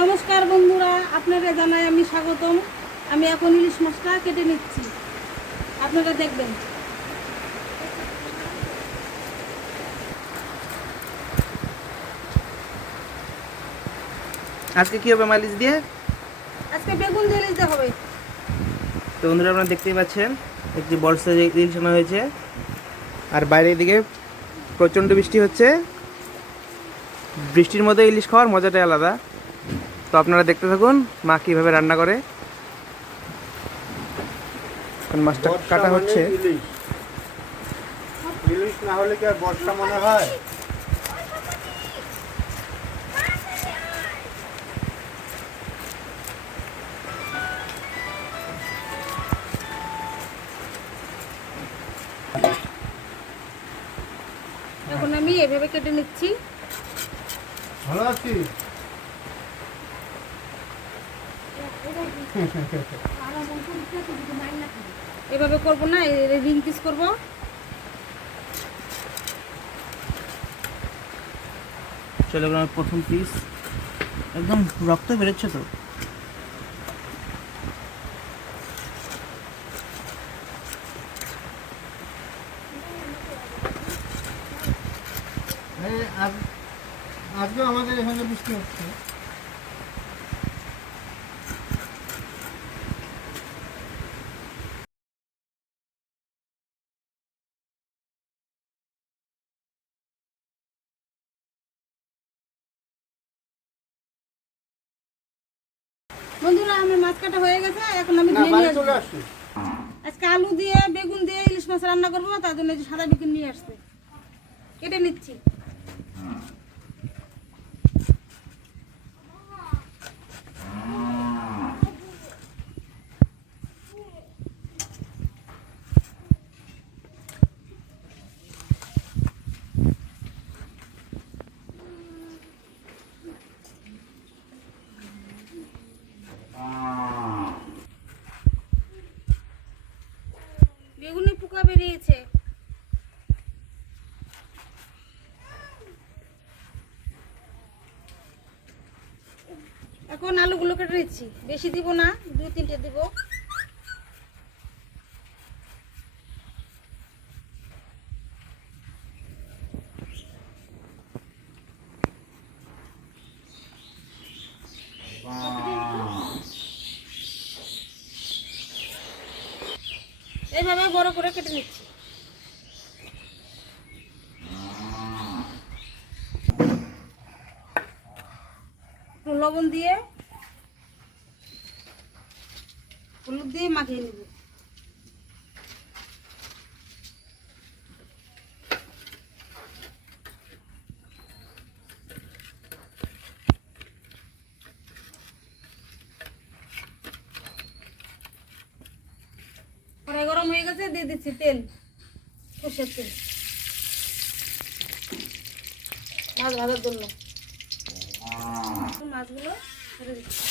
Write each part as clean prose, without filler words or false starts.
নমস্কার বন্ধুরা, আপনারা জানাই আমি স্বাগতম। আমি এখন ইলিশ মাছটা কেটে নিচ্ছি, আপনারা দেখবেন। আজকে কি হবে মালিশ দিয়ে? আজকে বেগুন দিয়ে ইলিশ দেওয়া হবে। তো বন্ধুরা আপনারা দেখতেই পাচ্ছেন একটি বড় সাইজের ইলিশ আনা হয়েছে, আর বাইরের দিকে প্রচণ্ড বৃষ্টি হচ্ছে। বৃষ্টির মধ্যে ইলিশ খাওয়ার মজাটাই আলাদা। তো আপনারা দেখতে থাকুন মা কীভাবে রান্না করে। মাছটা কাটা হচ্ছে। ইলিশ না হলে কি আর বর্ষা মনে হয়? এখন আমি এভাবে কেটে নিচ্ছি। ভালো আছি। এভাবে করবো না, রিং পিস করবো। চলে গেলাম প্রথম পিস। একদম রক্ত বেরোচ্ছে তো। আজকে আমাদের এখানে বৃষ্টি হচ্ছে। বন্ধুরা, আমার মাছ কাটা হয়ে গেছে, এখন আমি ধুয়ে নিয়ে আসবো। আজকে আলু দিয়ে বেগুন দিয়ে ইলিশ মাছ রান্না করবো, তার জন্য যে সাদা বেগুন নিয়ে আসছে, কেটে নিচ্ছি। বেগুনে পোকা বেরিয়েছে। এখন আলুগুলো কেটে নিচ্ছি, বেশি দিব না, 2-3টে দিব। এইভাবে বড় করে কেটে নিচ্ছি। একটু লবণ দিয়ে হলুদ দিয়ে মাখিয়ে নেব। কড়াই গরম হয়ে গেছে, দিয়ে দিচ্ছি তেল, সরষের তেল মাছ ভাজার জন্য। মাছগুলো ছেড়ে দিচ্ছি।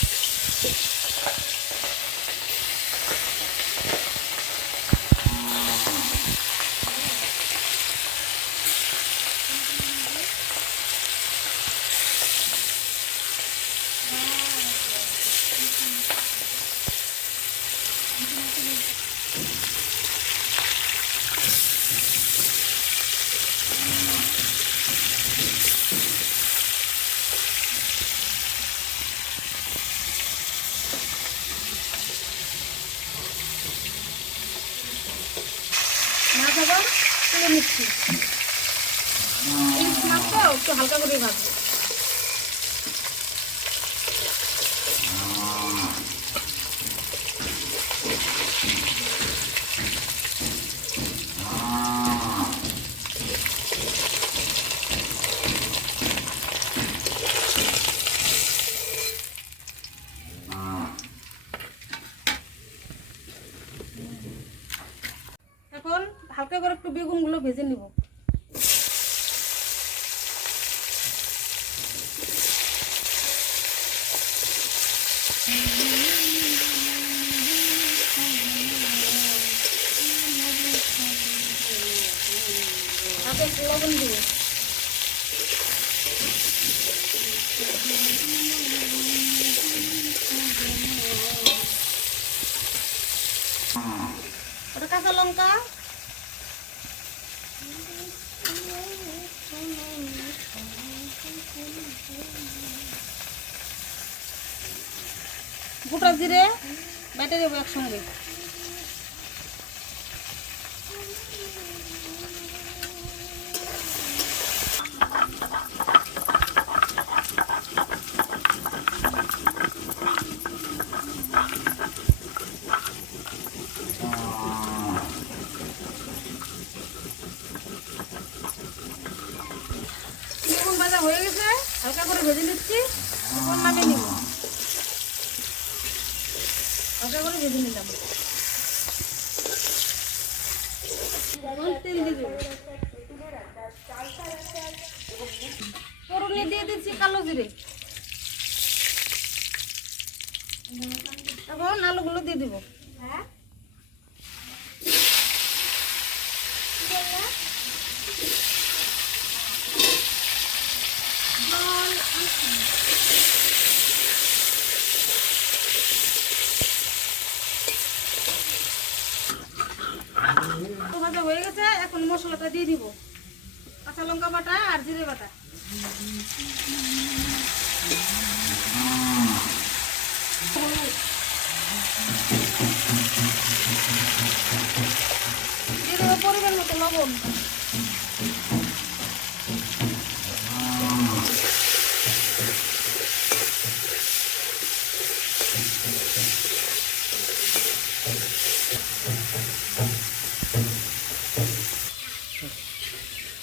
মাছ আবার তুলে নিচ্ছি। এই মাছটা একটু হালকা করে ভাজবো। এখন হালকা করে একটু বেগুনগুলো ভেজে নিব। হাতে লবণ দিয়ে কাঁচা লঙ্কা, গোটা জিরে বেটে দেবো একসঙ্গে। বেগুন ভাজা হয়ে গেছে, হালকা করে ভেজে নিচ্ছি, এখন নামিয়ে নিব। হালকা করে ভেজে নিলাম। এখন তেল দিয়ে দেবো, ফোড়নে দিয়ে দিচ্ছি কালো জিরে। এখন আলুগুলো দিয়ে দিব। তো ভাজা হয়ে গেছে, এখন মশলাটা দিয়ে দিব। কাঁচা লঙ্কা বাটা আর জিরে বাটা। দিয়ে দেবো পরিমাণ মতো লবণ।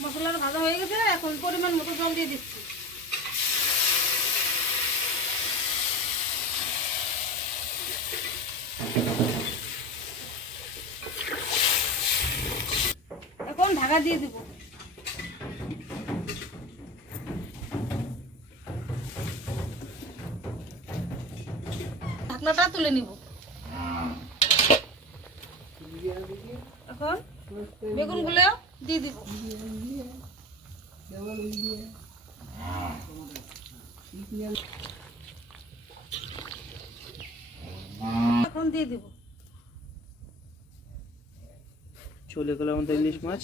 মশলাটা ভাজা হয়ে গেছে, এখন পরিমাণ মতো জল দিয়ে দিচ্ছি। এখন ঢাকা দিয়ে দিব। ঢাকনাটা তুলে নিব। এখন বেগুনগুলো দিয়ে দিব। এখন দিয়ে দিব। চলে গেল আমাদের ইলিশ মাছ।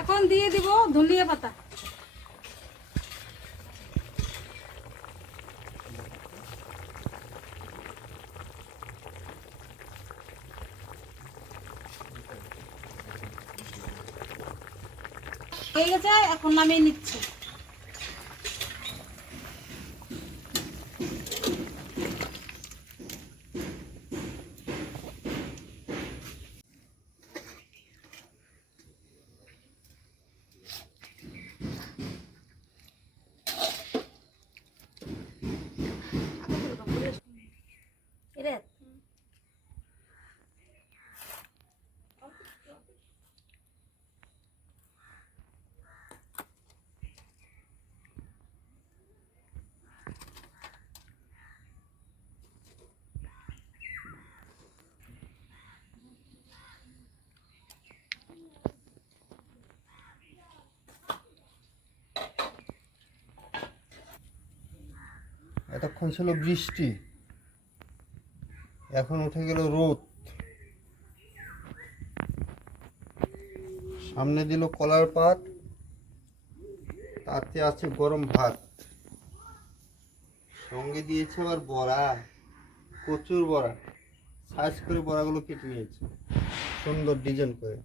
এখন দিয়ে দিব ধনিয়া পাতা। হয়ে গেছে, এখন নামিয়ে নিচ্ছি। এতক্ষণ ছিল বৃষ্টি, এখন উঠে গেল রোদ। সামনে দিল কলার পাত, তাতে আছে গরম ভাত, সঙ্গে দিয়েছে আবার বড়া, প্রচুর বড়া। সাইজ করে বড়াগুলো কেটে নিয়েছে সুন্দর ডিজাইন করে।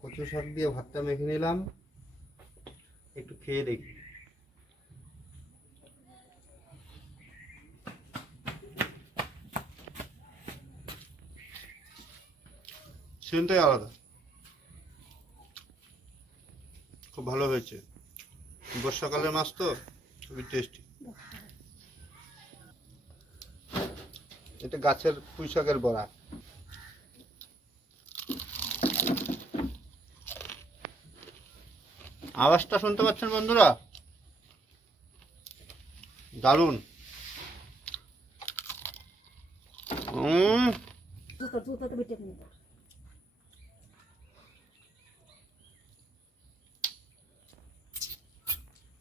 কচু শাক দিয়ে ভাতটা মেখে নিলাম, একটু খেয়ে দেখি। সেন্টটাই আলাদা, খুব ভালো হয়েছে। বর্ষাকালের মাছ তো খুবই টেস্টি। এটা গাছের পুঁই শাকের বড়া। আওয়াজটা শুনতে পাচ্ছেন বন্ধুরা? দারুণ। জুতো বেটে নিয়ে যা।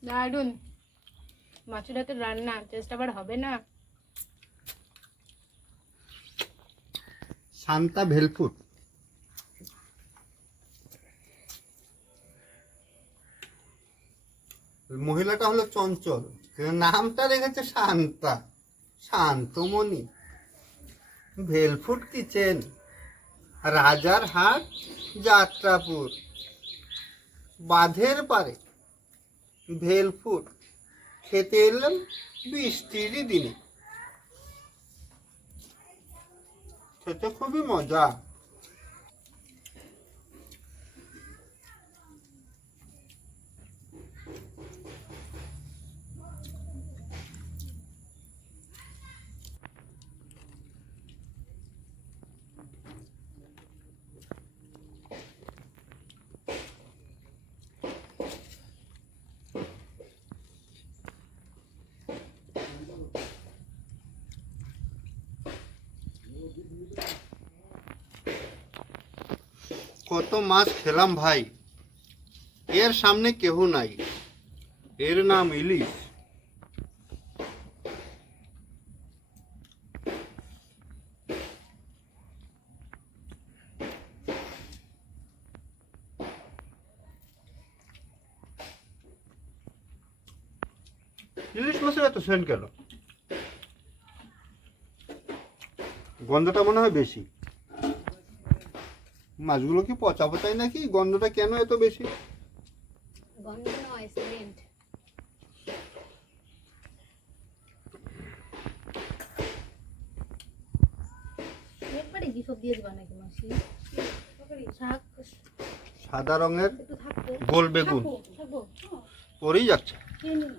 দারুন মাছের হাতের রান্না, টেস্ট আবার হবে না? শান্তা ভেলপুর। মহিলাটা হলো চঞ্চল, কিন্তু নামটা রেখেছে শান্তা, শান্তমণি। ভেলফুট কিচেন, রাজার হাট, যাত্রাপুর, বাঁধের পারে ভেলফুট। খেতে এলাম বৃষ্টিরই দিনে, খেতে খুবই মজা। কত মাছ খেলাম ভাই, এর সামনে কেহ নাই, এর নাম ইলিশ। ইলিশ মাছের এত সেন্ট কেন? গন্ধটা মনে হয় বেশি। মাছগুলো কি পচা পচাই নাকি? গন্ধটা কেন এত বেশি? গন্ধ নয়, সেন্ট। একবারে কি সব দিয়ে দিবা নাকি মাসি? শাক সাদা রঙের একটু থাকবে। গোল বেগুন থাকবো পরেই যাচ্ছে। খেয়ে নিন।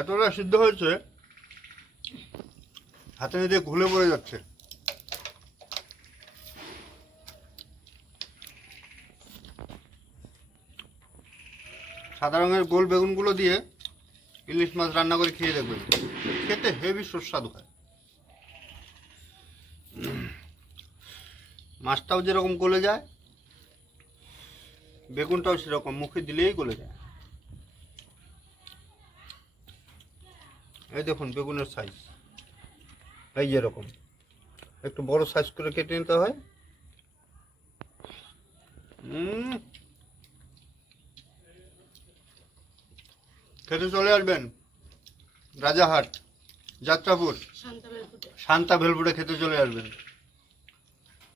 এতটা সিদ্ধ হয়েছে, হাতে নিতে ঘুলে পড়ে যাচ্ছে। সাদা রঙের গোল বেগুনগুলো দিয়ে ইলিশ মাছ রান্না করে খেয়ে দেখবেন, খেতে হেভি সুস্বাদু হয়। মাছটাও যেরকম গলে যায়, বেগুনটাও সেরকম মুখে দিলেই গলে যায়। এই দেখুন বেগুনের সাইজ, এই যেরকম একটু বড় সাইজ করে কেটে নিতে হয়। খেতে চলে আসবেন রাজারহাট, যাত্রাপুর, শান্তা ভেলপুরে খেতে চলে আসবেন।